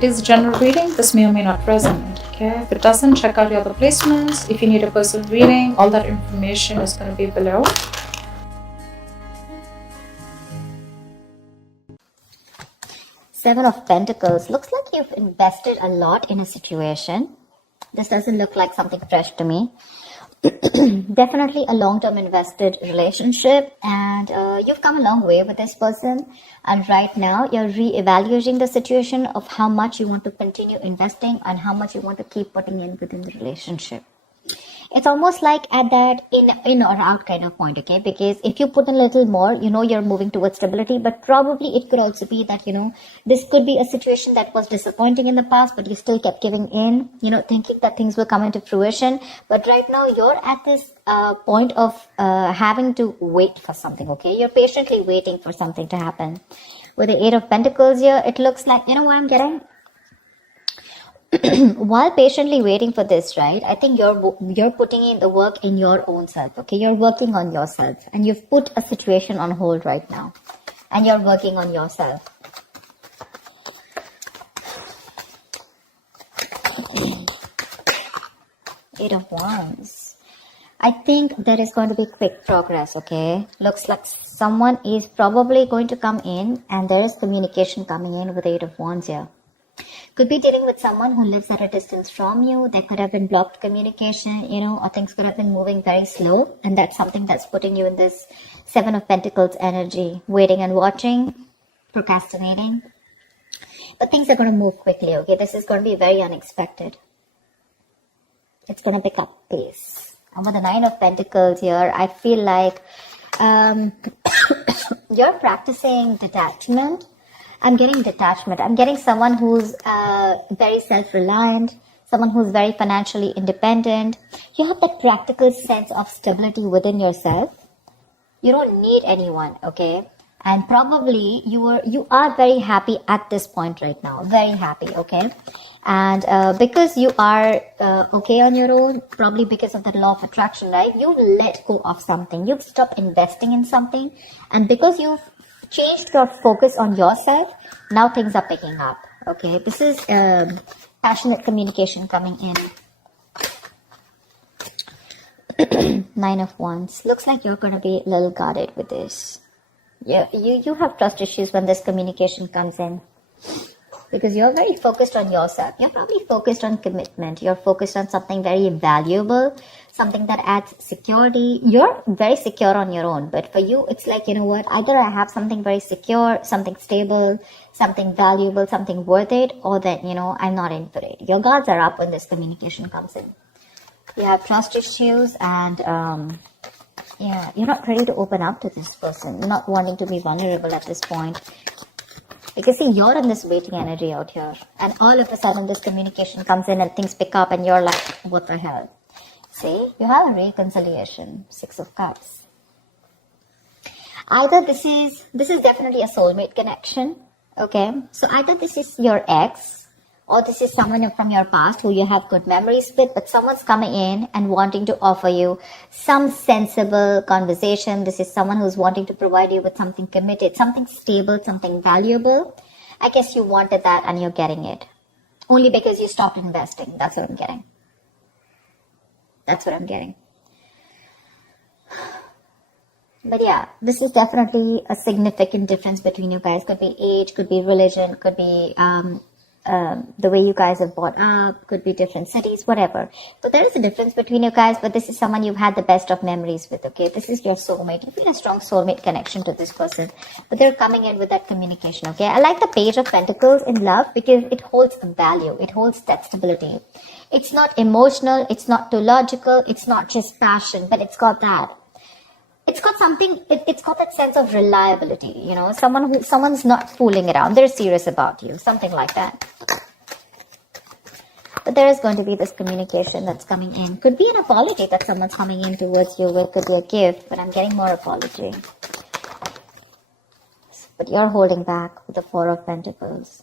It is a general reading. This may or may not resonate. Okay, if it doesn't, check out your other placements. If you need a personal reading, all that information is going to be below. Seven of Pentacles. Looks like you've invested a lot in a situation. This doesn't look like something fresh to me. Definitely a long-term invested relationship, and you've come a long way with this person, and right now you're re-evaluating the situation of how much you want to continue investing and how much you want to keep putting in within the relationship. It's almost like at that in or out kind of point, okay? Because if you put a little more, you're moving towards stability, but probably it could also be that, this could be a situation that was disappointing in the past, but you still kept giving in, thinking that things will come into fruition. But right now you're at this point of having to wait for something, okay? You're patiently waiting for something to happen. With the Eight of Pentacles here, it looks like, what I'm getting? While patiently waiting for this, right, I think you're putting in the work in your own self, okay? You're working on yourself, and you've put a situation on hold right now, and you're working on yourself. Eight of Wands. I think there is going to be quick progress, okay? Looks like someone is probably going to come in, and there is communication coming in with the Eight of Wands here. Could be dealing with someone who lives at a distance from you. There could have been blocked communication, or things could have been moving very slow. And that's something that's putting you in this Seven of Pentacles energy. Waiting and watching, procrastinating. But things are going to move quickly, okay? This is going to be very unexpected. It's going to pick up pace. And with the Nine of Pentacles here, I feel like you're practicing detachment. I'm getting detachment. I'm getting someone who's very self-reliant, someone who's very financially independent. You have that practical sense of stability within yourself. You don't need anyone, okay? And probably you are very happy at this point right now. Very happy, okay? And because you are okay on your own, probably because of the law of attraction, right? You've let go of something. You've stopped investing in something. And because you've changed your focus on yourself, now things are picking up, okay? This is passionate communication coming in. Nine of Wands. Looks like you're going to be a little guarded with this. Yeah, you have trust issues when this communication comes in, because you're very focused on yourself. You're probably focused on commitment. You're focused on something very valuable, something that adds security. You're very secure on your own, but for you, it's like, either I have something very secure, something stable, something valuable, something worth it, or that, I'm not in for it. Your guards are up when this communication comes in. You have trust issues, and you're not ready to open up to this person. You're not wanting to be vulnerable at this point. Because see, you're in this waiting energy out here, and all of a sudden this communication comes in and things pick up and you're like, what the hell? See, you have a reconciliation. Six of Cups. Either this is definitely a soulmate connection, okay? So either this is your ex, or this is someone from your past who you have good memories with, but someone's coming in and wanting to offer you some sensible conversation. This is someone who's wanting to provide you with something committed, something stable, something valuable. I guess you wanted that and you're getting it. Only because you stopped investing. That's what I'm getting. That's what I'm getting. But yeah, this is definitely a significant difference between you guys. Could be age, could be religion, could be the way you guys have brought up, could be different cities, whatever. But there is a difference between you guys, but this is someone you've had the best of memories with, okay? This is your soulmate. You feel a strong soulmate connection to this person, but they're coming in with that communication, okay? I like the Page of Pentacles in love because it holds a value. It holds that stability. It's not emotional. It's not too logical. It's not just passion, but it's got that. It's got something, it's got that sense of reliability, someone's not fooling around. They're serious about you, something like that. But there is going to be this communication that's coming in. Could be an apology that someone's coming in towards you with, could be a gift, but I'm getting more apology. But you're holding back with the Four of Pentacles.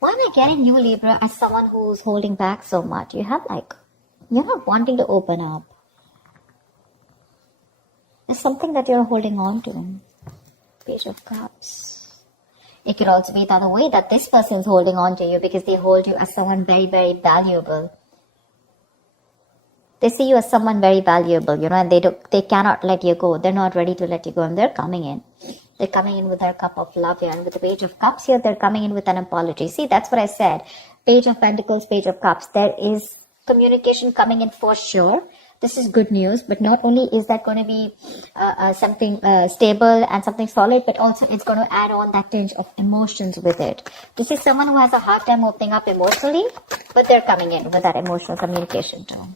Why am I getting you, Libra, as someone who's holding back so much? You're not wanting to open up. There's something that you're holding on to. Page of Cups. It could also be the other way, that this person is holding on to you because they hold you as someone very, very valuable. They see you as someone very valuable, and they cannot let you go. They're not ready to let you go, and they're coming in. They're coming in with their cup of love here, and with the Page of Cups here, they're coming in with an apology. See, that's what I said. Page of Pentacles, Page of Cups. There is communication coming in for sure. This is good news, but not only is that going to be something stable and something solid, but also it's going to add on that tinge of emotions with it. This is someone who has a hard time opening up emotionally, but they're coming in with that emotional communication too.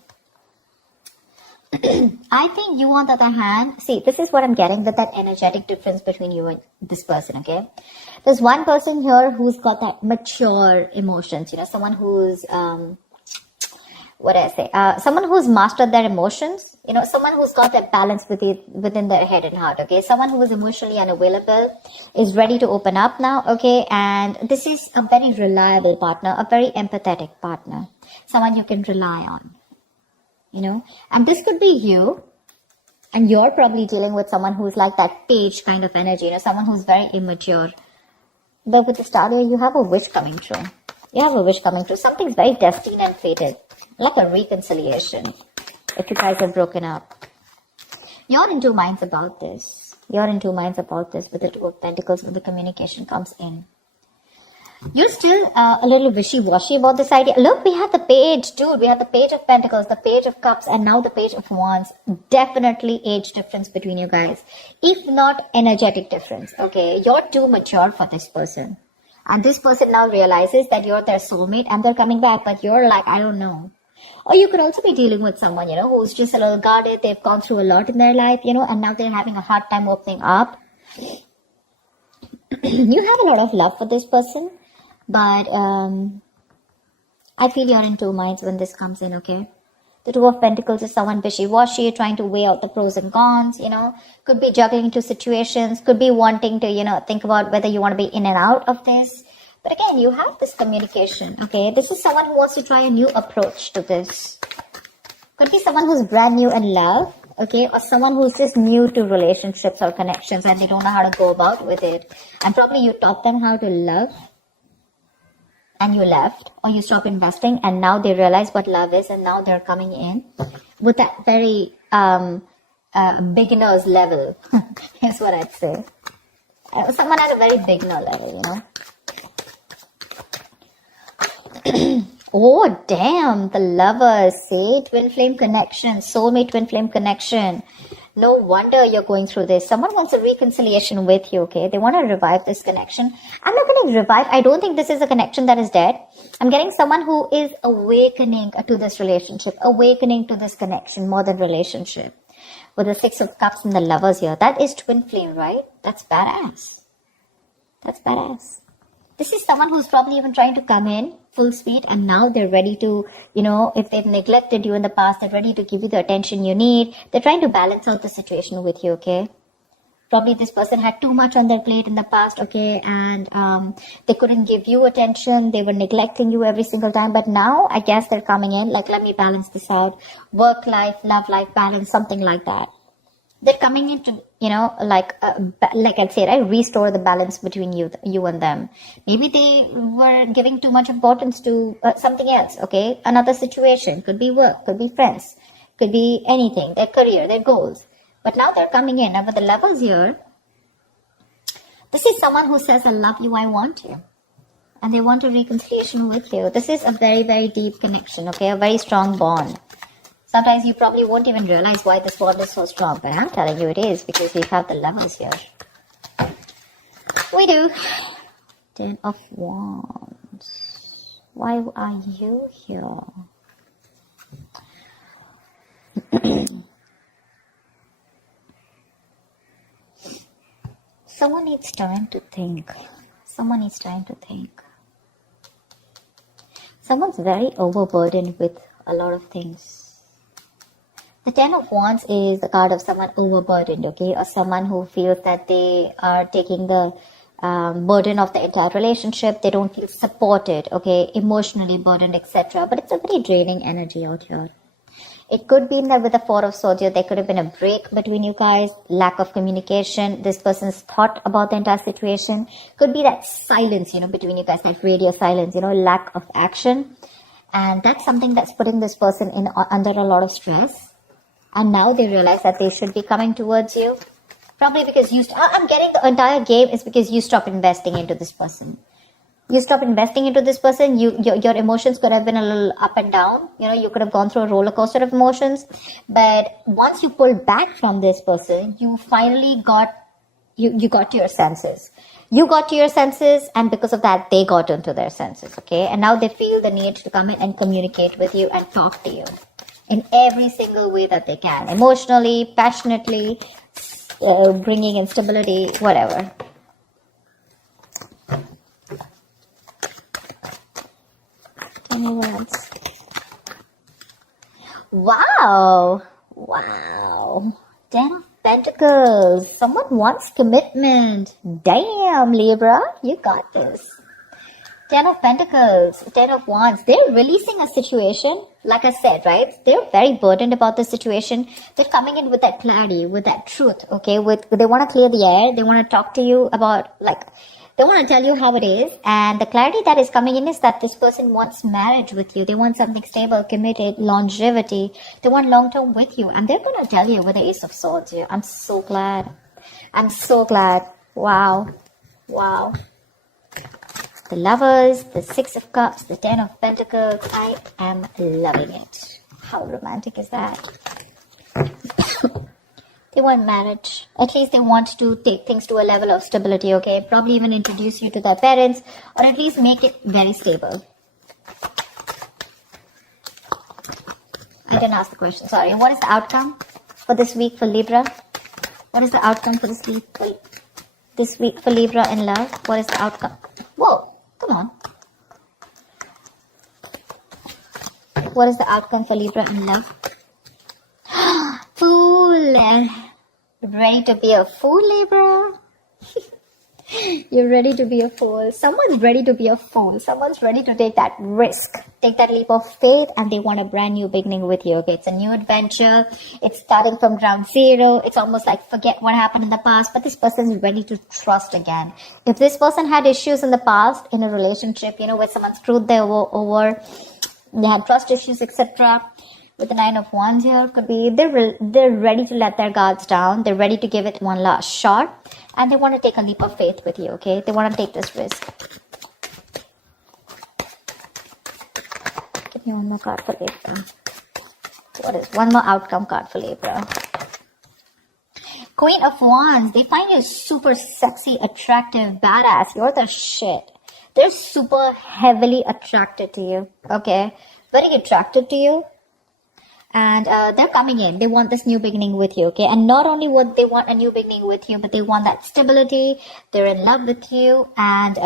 I think you, on the other hand, see, this is what I'm getting with that energetic difference between you and this person, okay? There's one person here who's got that mature emotions, someone who's, someone who's mastered their emotions, someone who's got that balance within their head and heart, okay? Someone who is emotionally unavailable is ready to open up now, okay? And this is a very reliable partner, a very empathetic partner, someone you can rely on, and this could be you, and you're probably dealing with someone who's like that page kind of energy, someone who's very immature. But with the star here, you have a wish coming true. You have a wish coming true. Something's very destined and fated. Like a reconciliation. If you guys have broken up. You're in two minds about this. You're in two minds about this with the Two of Pentacles when the communication comes in. You're still a little wishy-washy about this idea. Look, we had the page, dude. We had the Page of Pentacles, the Page of Cups, and now the Page of Wands. Definitely age difference between you guys. If not energetic difference, okay? You're too mature for this person. And this person now realizes that you're their soulmate and they're coming back. But you're like, I don't know. Or you could also be dealing with someone, who's just a little guarded. They've gone through a lot in their life, and now they're having a hard time opening up. You have a lot of love for this person. But I feel you're in two minds when this comes in, okay? The Two of Pentacles is someone wishy-washy, trying to weigh out the pros and cons, Could be juggling two situations, could be wanting to, think about whether you want to be in and out of this. But again, you have this communication, okay? This is someone who wants to try a new approach to this. Could be someone who's brand new in love, okay? Or someone who's just new to relationships or connections and they don't know how to go about with it. And probably you taught them how to love. And you left, or you stopped investing, and now they realize what love is, and now they're coming in with that very beginner's level, is what I'd say. Someone at a very beginner level, Oh, damn, the Lovers, see? Twin flame connection, soulmate twin flame connection. No wonder you're going through this. Someone wants a reconciliation with you, okay? They want to revive this connection. I'm not going to revive. I don't think this is a connection that is dead. I'm getting someone who is awakening to this relationship, awakening to this connection more than relationship. With the Six of Cups and the Lovers here. That is twin flame, right? That's badass. That's badass. This is someone who's probably even trying to come in full speed and now they're ready to, if they've neglected you in the past, they're ready to give you the attention you need. They're trying to balance out the situation with you, okay? Probably this person had too much on their plate in the past, okay? And they couldn't give you attention. They were neglecting you every single time. But now, I guess they're coming in, like, let me balance this out. Work life, love life balance, something like that. They're coming in to, like I'd say, right, restore the balance between you and them. Maybe they were giving too much importance to something else, okay? Another situation, could be work, could be friends, could be anything, their career, their goals. But now they're coming in. And with the Lovers here, this is someone who says, I love you, I want you. And they want a reconciliation with you. This is a very, very deep connection, okay? A very strong bond. Sometimes you probably won't even realize why this bond is so strong. But I'm telling you it is because we have the Lovers here. We do. 10 of Wands. Why are you here? Someone needs time to think. Someone needs time to think. Someone's very overburdened with a lot of things. The 10 of Wands is the card of someone overburdened, okay? Or someone who feels that they are taking the burden of the entire relationship. They don't feel supported, okay? Emotionally burdened, etc. But it's a very draining energy out here. It could be that with the Four of Swords, there could have been a break between you guys, lack of communication. This person's thought about the entire situation. Could be that silence, between you guys, that radio silence, lack of action. And that's something that's putting this person in under a lot of stress. And now they realize that they should be coming towards you. Probably because I'm getting the entire game is because you stop investing into this person. You stop investing into this person, your emotions could have been a little up and down. You could have gone through a roller coaster of emotions. But once you pulled back from this person, you finally got to your senses. You got to your senses, and because of that, they got into their senses, okay? And now they feel the need to come in and communicate with you and talk to you in every single way that they can. Emotionally, passionately, bringing in stability, whatever. Wow. Ten of Pentacles. Someone wants commitment. Damn, Libra, you got this. Ten of Pentacles, Ten of Wands. They're releasing a situation. Like I said, right? They're very burdened about the situation. They're coming in with that clarity, with that truth, okay? They want to clear the air. They want to talk to you about, they want to tell you how it is. And the clarity that is coming in is that this person wants marriage with you. They want something stable, committed, longevity. They want long-term with you. And they're going to tell you with the Ace of Swords here. I'm so glad. Wow. The Lovers, the Six of Cups, the Ten of Pentacles. I am loving it. How romantic is that? They want marriage. At least they want to take things to a level of stability, okay? Probably even introduce you to their parents, or at least make it very stable. I didn't ask the question, sorry. What is the outcome for this week for Libra? What is the outcome for this week for Libra in love? What is the outcome? Whoa, come on. What is the outcome for Libra in love? Fool. Ready to be a fool, Libra? You're ready to be a fool. Someone's ready to be a fool. Someone's ready to take that risk, take that leap of faith, and they want a brand new beginning with you. Okay, it's a new adventure. It's starting from ground zero. It's almost like forget what happened in the past, but this person is ready to trust again. If this person had issues in the past in a relationship, where someone screwed them over, they had trust issues, etc. With the Nine of Wands here, could be they're ready to let their guards down. They're ready to give it one last shot, and they want to take a leap of faith with you. Okay, they want to take this risk. Give me one more card for Libra. What is one more outcome card for Libra? Queen of Wands. They find you super sexy, attractive, badass. You're the shit. They're super heavily attracted to you. Okay, very attracted to you. And they're coming in. They want this new beginning with you, okay? And not only would they want a new beginning with you, but they want that stability. They're in love with you, and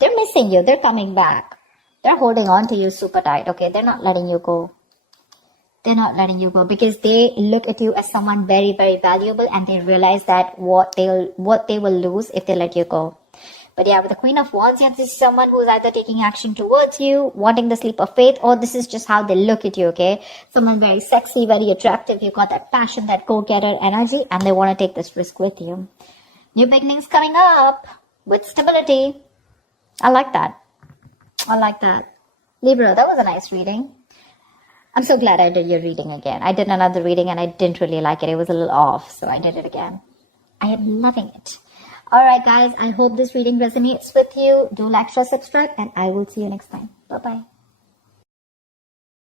they're missing you. They're coming back. They're holding on to you super tight, okay? They're not letting you go. They're not letting you go because they look at you as someone very, very valuable, and they realize that what they will lose if they let you go. But yeah, with the Queen of Wands, this is someone who's either taking action towards you, wanting the leap of faith, or this is just how they look at you, okay? Someone very sexy, very attractive. You've got that passion, that go-getter energy, and they want to take this risk with you. New beginnings coming up with stability. I like that. Libra, that was a nice reading. I'm so glad I did your reading again. I did another reading and I didn't really like it. It was a little off, so I did it again. I am loving it. Alright guys, I hope this reading resonates with you. Do like, share, subscribe, and I will see you next time. Bye-bye.